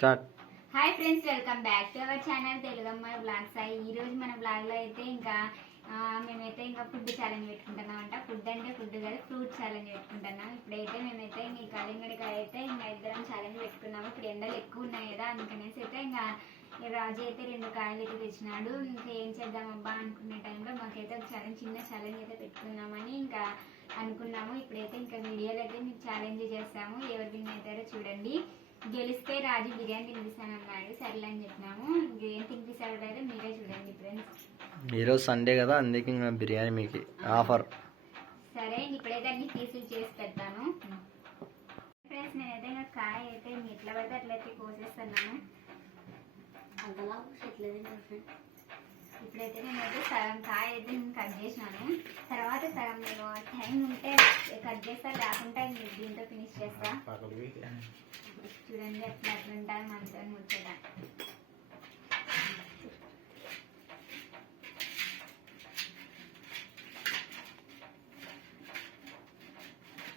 Start. Hi friends, welcome back to our channel Telugamma vlogs. ఈ రోజు మన బ్లాగ్లో అయితే మేమైతే ఫుడ్ ఛాలెంజ్ పెట్టుకుంటున్నామంట. ఫుడ్ అంటే ఫుడ్ కాదు, ఫ్రూట్ ఛాలెంజ్ పెట్టుకుంటున్నాం. ఇప్పుడైతే మేమైతే ఈ కలింగడికాయ అయితే ఇద్దరం ఛాలెంజ్ పెట్టుకున్నాము. ఇప్పుడు ఎండలు ఎక్కువ ఉన్నాయి కదా, అందుకనేసి అయితే రాజు అయితే 2 కాయలు అయితే తెచ్చినాడు. ఇంకా ఏం చేద్దామబ్బా అనుకునే టైంలో మాకైతే ఒక చిన్న ఛాలెంజ్ అయితే పెట్టుకుందామని అనుకున్నాము. ఇప్పుడైతే వీడియోలో అయితే మీకు ఛాలెంజ్ చేస్తాము. ఎవరు విన్ అవుతారో చూడండి. గెలిస్తే రాజు బిర్యానీ తినిపిస్తాను అన్నాడు. సర్లే అని చెప్పినాము. ఇంకేం తినిపిస్తాడో అయితే మీరే చూడండి ఫ్రెండ్స్. ఈరోజు సండే కదా, అందుకే బిర్యానీ మీకు ఆఫర్. సరే, ఇప్పుడైతే అన్ని పీసులు చేసి పెడతాను ఫ్రెండ్స్. నేనైతే కాయ అయితే ఎట్లా పడితే అట్లయితే కోసేస్తున్నాను. అంతలా ఇప్పుడైతే నేనైతే సగం కాయ అయితే కట్ చేసినాను. తర్వాత సగం నేను టైం ఉంటే కట్ చేస్తా, లేకుంటే దీంతో ఫినిష్ చేస్తా. చూడండి అట్లా అట్లుంటుంది మనతో ముచ్చట.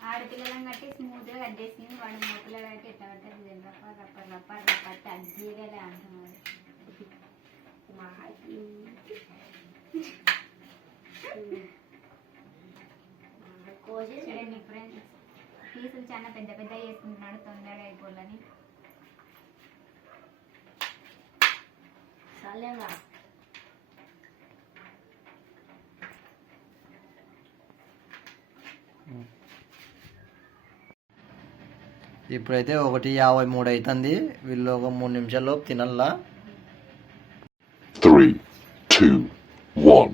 ఆడపిల్లలను కట్టి స్మూత్గా కట్ చేసింది. వాడు మూతలో కట్టి ఎట్లా పడుతుంది రప్ప అద్దీగలే అంటున్నాడు. చూడండి ఫ్రెండ్స్, పీసులు చాలా పెద్ద పెద్ద చేసుకుంటున్నాడు తొందరగా అయిపోవాలని. ఇప్పుడైతే 1:53 అవుతుంది. వీళ్ళు ఒక 3 నిమిషాల్లో తినల్లా. 3, 2, 1.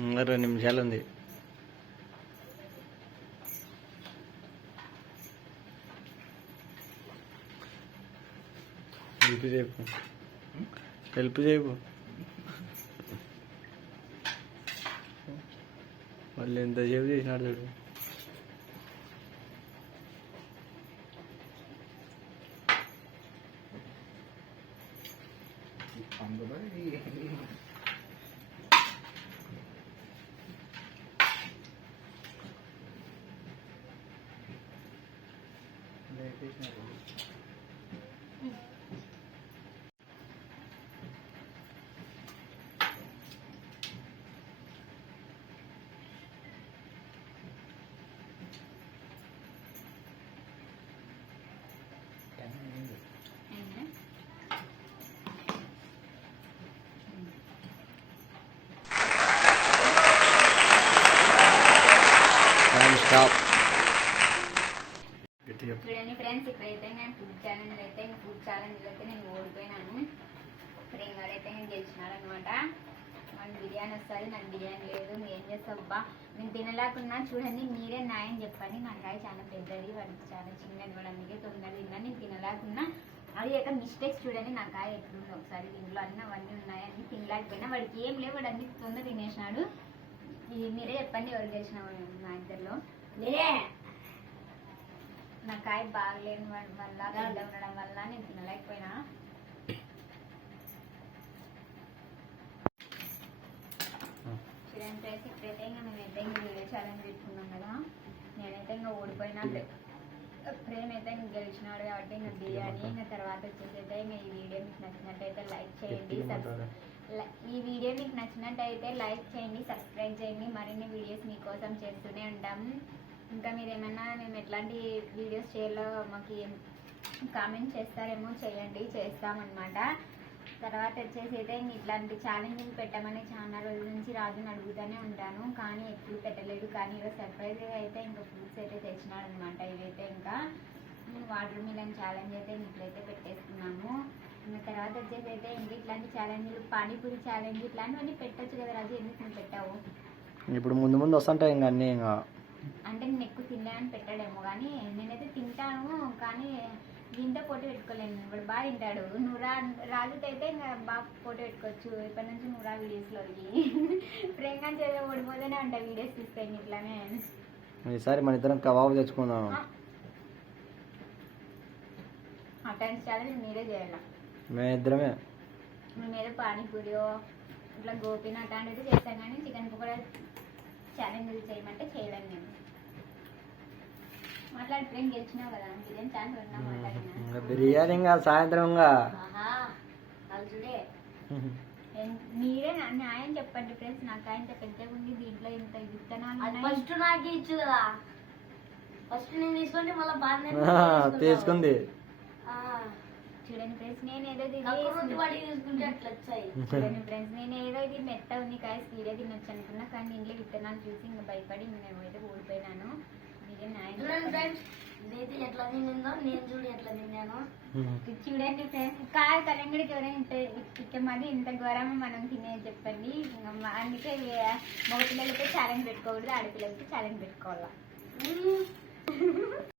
ఇంకా 2 నిమిషాలు ఉంది. హెల్ప్ చేయకు మళ్ళీ ఎంతసేపు చేసినాడు చూడు. అయిందా? స్టాప్ గట్టిగా. చూడండి ఫ్రెండ్స్, ఇప్పుడైతే నేను ఫుడ్ ఛాలెంజ్ అయితే నేను ఓడిపోయినాను. ప్రేమగాడు అయితే నేను గెలిచినాడు అనమాట. నాకు బిర్యానీ వస్తుంది, నాకు బిర్యానీ లేదు. ఏం చేస్తాబ్బా, నేను తినలేకున్నా. చూడండి, మీరే న్యాయం చెప్పండి. నా కాయ చాలా పెద్దది, వాడికి చాలా చిన్నది, వాడు అందుకే తొందరగా తిన్నా. నేను తినలేకున్నా. అది యొక్క మిస్టేక్స్ చూడండి, నా కాయ ఎట్లుంది ఒకసారి. దీంట్లో అన్నీ అవన్నీ ఉన్నాయి, అన్నీ తినలేకపోయినా. వాడికి ఏం లేవు, వాడు అన్ని తొందర తినేసినాడు. ఇది మీరే చెప్పండి, ఎవరు గెలిచిన మా ఇద్దరిలో. నా కాయ బాగలేని వల్ల గడ్డ ఉండడం వల్ల నేను తినలేకపోయినా. చూడండి ఫ్రెండ్స్, ఇప్పుడైతే ఇంకా మేమైతే ఇంకా వీడియో ఛాలెంజ్ పెట్టుకున్నాం కదా. నేనైతే ఇంకా ఓడిపోయినా. ప్రేమ్ అయితే ఇంక గెలిచినాడు కాబట్టి ఇంకా బిర్యానీ. ఇంకా తర్వాత వచ్చేసి అయితే ఇంకా ఈ వీడియో మీకు నచ్చినట్టయితే లైక్ చేయండి. ఈ వీడియో మీకు నచ్చినట్టయితే లైక్ చేయండి, సబ్స్క్రైబ్ చేయండి. మరిన్ని వీడియోస్ మీకోసం చేస్తూనే ఉంటాము. ఇంకా మీరు ఏమన్నా మేము ఎట్లాంటి వీడియోస్ చేయాలో మాకు కామెంట్ చేస్తారేమో, చేయండి, చేస్తామన్నమాట. తర్వాత వచ్చేసి అయితే ఇట్లాంటి ఛాలెంజ్లు పెట్టమని చాలా రోజుల నుంచి రాజుని అడుగుతూనే ఉంటాను, కానీ ఎప్పుడు పెట్టలేదు. కానీ ఈరోజు సర్ప్రైజ్గా అయితే ఇంకా ఫ్రూట్స్ అయితే తెచ్చినాడు అనమాట. ఇవైతే ఇంకా వాటర్ మిలన్ ఛాలెంజ్ అయితే ఇట్లయితే పెట్టేసుకున్నాము. ఇంకా తర్వాత వచ్చేసి అయితే ఇంకా ఇట్లాంటి ఛాలెంజ్లు, పానీపూరి ఛాలెంజ్ ఇట్లాంటివన్నీ పెట్టచ్చు కదా రాజు, ఎందుకు నువ్వు పెట్టావు? ఇప్పుడు ముందు ముందు వస్తుంటాయి ఇంకా అన్నీ. ఇంకా అంటే నేను ఎక్కువ తినలేని పెట్టాడేమో, కానీ నేనైతే తింటాను. కానీ దీంతో పోటీ పెట్టుకోలేను. ఇప్పుడు బాగా తింటాడు. నువ్వు రాజుతో అయితే ఇంకా బాగా పోటీ పెట్టుకోవచ్చు. ఇప్పటి నుంచి నువ్వు రా వీడియోస్లోకి. ప్రేమ చేదో ఓడిపోతూనే ఉంటాయి వీడియోస్ తీస్తే ఇట్లానే. ఈసారి మన ఇద్దరం కబాబు తెచ్చుకుందాం. అట్లాంటి ఛాలెంజ్ మీరే చేయాలి. మేమిద్దరమే. మేమేదో పానీపూరియో ఇట్లా గోపిన అట్లాంటివి చేస్తాం, కానీ చికెన్ పకోడా ఛాలెంజ్ చేయమంటే చేయలేను నేను. మాట్లాడి ఫ్రెండ్ గెలిచినావు కదా, బిర్యానీ ఛాన్స్ ఉన్నా మాట్లాడినా. బిర్యానీ ఇంకా సాయంత్రం ఇంకా మీరే న్యాయం చెప్పండి ఫ్రెండ్స్. నాకు ఆయన పెద్దగా ఉంది, దీంట్లో ఇంత విత్తనాలు ఫస్ట్ నాకు ఇచ్చు కదా. ఫస్ట్ నేను తీసుకుంటే మళ్ళీ బాగా తీసుకుంది. చూడండి ఫ్రెండ్స్, నేను ఏదో తీసుకుంటే అట్లా వచ్చాయి. చూడండి ఫ్రెండ్స్, నేను ఏదో ఇది మెత్త ఉంది కాయ స్పీడే తినొచ్చు అనుకున్నా, కానీ దీంట్లో విత్తనాలు చూసి ఇంకా భయపడి నేను అయితే ఓడిపోయినాను. మీరే న్యాయం ఫ్రెండ్స్, ఇదైతే ఎట్లా తిందో నేను చూడు ఎట్లా తిన్నాను. చూడండి ఫ్రెండ్స్, కాదు కలంగడికి ఎవరైనా ఇంత మంది ఇంత ఘోరమా మనం తినేది చెప్పండి. అందుకే మగ పిల్లలతో ఛాలెంజ్ పెట్టుకోకూడదు, ఆడపిల్లలతో ఛాలెంజ్ పెట్టుకోవాలా.